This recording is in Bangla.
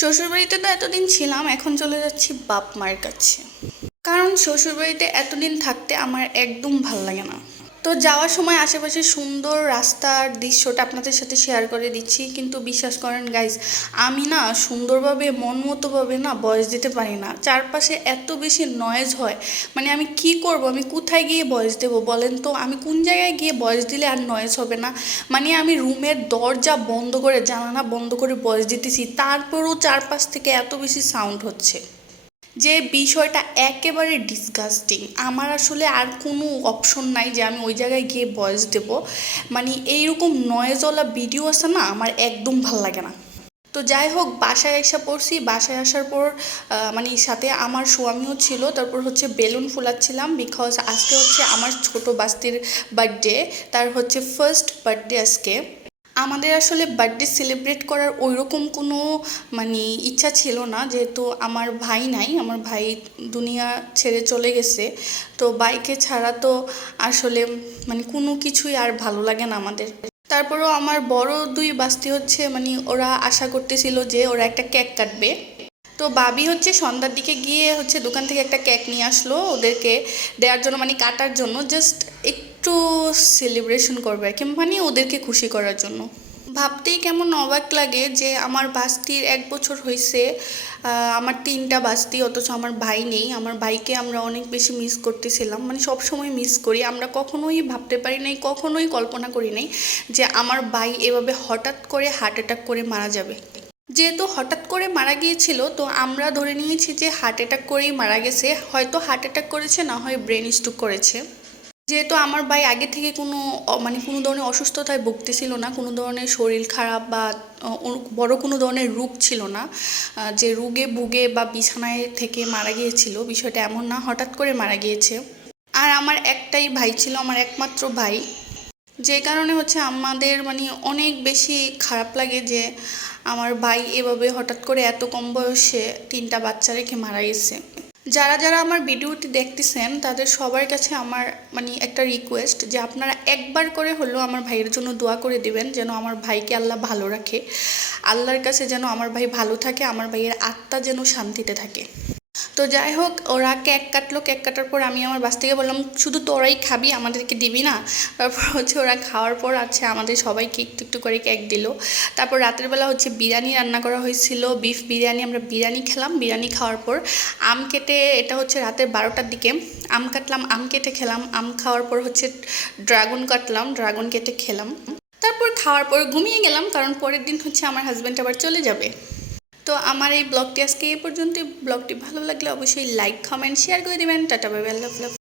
শ্বশুরবাড়িতে তো এতদিন ছিলাম, এখন চলে যাচ্ছি বাপ মায়ের কাছে। কারণ শ্বশুরবাড়িতে এতদিন থাকতে আমার একদম ভাল লাগে না। তো যাওয়ার সময় আশেপাশে সুন্দর রাস্তার দৃশ্যটা আপনাদের সাথে শেয়ার করে দিচ্ছি, কিন্তু বিশ্বাস করেন গাইজ, আমি না সুন্দরভাবে মন মতোভাবে না ভয়েস দিতে পারি না। চারপাশে এত বেশি নয়েজ হয়, মানে আমি কি করব, আমি কোথায় গিয়ে ভয়েস দেবো বলেন তো? আমি কোন জায়গায় গিয়ে ভয়েস দিলে আর নয়েজ হবে না? মানে আমি রুমের দরজা বন্ধ করে জানালা বন্ধ করে ভয়েস দিতেছি, তারপরেও চারপাশ থেকে এত বেশি সাউন্ড হচ্ছে যে বিষয়টা একেবারে ডিসগাস্টিং। আমার আসলে আর কোনো অপশন নাই যে আমি ওই জায়গায় গিয়ে ভয়েস দেব। মানে এইরকম নয়েজওয়ালা ভিডিও আছে না, আমার একদম ভাল লাগে না। তো যাই হোক, বাসায় এসে পড়ছি। বাসায় আসার পর মানে সাথে আমার স্বামীও ছিল। তারপর হচ্ছে বেলুন ফুলাচ্ছিলাম, বিকজ আজকে হচ্ছে আমার ছোট বাস্তির বার্থডে। তার হচ্ছে ফার্স্ট বার্থডে আজকে। আমাদের আসলে বার্থডে সেলিব্রেট করার ওইরকম কোনো মানে ইচ্ছা ছিল না, যেহেতু আমার ভাই নাই, আমার ভাই দুনিয়া ছেড়ে চলে গেছে। তো বাইকে ছাড়া তো আসলে মানে কোনো কিছুই আর ভালো লাগে না আমাদের। তারপরেও আমার বড় দুই বাস্তি হচ্ছে মানে ওরা আশা করতেছিল যে ওরা একটা কেক কাটবে। তো বাবি হচ্ছে সন্ধ্যার দিকে গিয়ে হচ্ছে দোকান থেকে একটা কেক নিয়ে আসলো ওদেরকে দেওয়ার জন্য, মানে কাটার জন্য, জাস্ট একটু সেলিব্রেশন করবে আর কি, মানে ওদেরকে খুশি করার জন্য। ভাবতেই কেমন অবাক লাগে যে আমার বাস্তির 1 বছর হয়েছে। আমার 3টা বাস্তি, অথচ আমার ভাই নেই। আমার ভাইকে আমরা অনেক বেশি মিস করতেছিলাম, মানে সব সময় মিস করি। আমরা কখনোই ভাবতে পারি নাই, কখনোই কল্পনা করি নাই যে আমার ভাই এভাবে হঠাৎ করে হার্ট অ্যাটাক করে মারা যাবে। যেহেতু হঠাৎ করে মারা গিয়েছিল, তো আমরা ধরে নিয়েছি যে হার্ট অ্যাটাক করেই মারা গেছে। হয়তো হার্ট অ্যাটাক করেছে, না হয় ব্রেন স্ট্রোক করেছে। যেহেতু আমার ভাই আগে থেকে কোনো মানে কোনো ধরনের অসুস্থতায় ভুগতেছিল না, কোনো ধরনের শরীর খারাপ বা বড় কোনো ধরনের রোগ ছিল না, যে রোগে ভুগে বা বিছানায় থেকে মারা গিয়েছিল, বিষয়টা এমন না, হঠাৎ করে মারা গিয়েছে। আর আমার একটাই ভাই ছিল, আমার একমাত্র ভাই। যে কারণে হচ্ছে আমাদের মানে অনেক বেশি খারাপ লাগে যে আমার ভাই এভাবে হঠাৎ করে এত কম বয়সে 3টা বাচ্চা রেখে মারা গেছে। যারা যারা আমার ভিডিওটি দেখতেছেন তাদের সবার কাছে আমার মানে একটা রিকোয়েস্ট, যে আপনারা একবার করে হলেও আমার ভাইয়ের জন্য দোয়া করে দিবেন, যেন আমার ভাইকে আল্লাহ ভালো রাখে। আল্লাহর কাছে যেন আমার ভাই ভালো থাকে, আমার ভাইয়ের আত্মা যেন শান্তিতে থাকে। তো যাই হোক, ওরা কেক কাটলো। কেক কাটার পর আমি আমার বাস থেকে বললাম, শুধু তোরাই খাবি, আমাদেরকে দিবি না? তারপর হচ্ছে ওরা খাওয়ার পর আছে আমাদের সবাইকে একটু একটু করে কেক দিল। তারপর রাতের বেলা হচ্ছে বিরিয়ানি রান্না করা হয়েছিল, বিফ বিরিয়ানি। আমরা বিরিয়ানি খেলাম। বিরিয়ানি খাওয়ার পর আম কেটে, এটা হচ্ছে রাতের 12টার দিকে আম কাটলাম, আম কেটে খেলাম। আম খাওয়ার পর হচ্ছে ড্রাগন কাটলাম, ড্রাগন কেটে খেলাম। তারপর খাওয়ার পর ঘুমিয়ে গেলাম, কারণ পরের দিন হচ্ছে আমার হাজব্যান্ড আবার চলে যাবে। তো আমার এই ব্লগটি আজকে এই পর্যন্ত। ব্লগটি ভালো লাগলে অবশ্যই লাইক, কমেন্ট, শেয়ার করে দিবেন। টাটা, বাই বাই, আল্লাহ হাফেজ।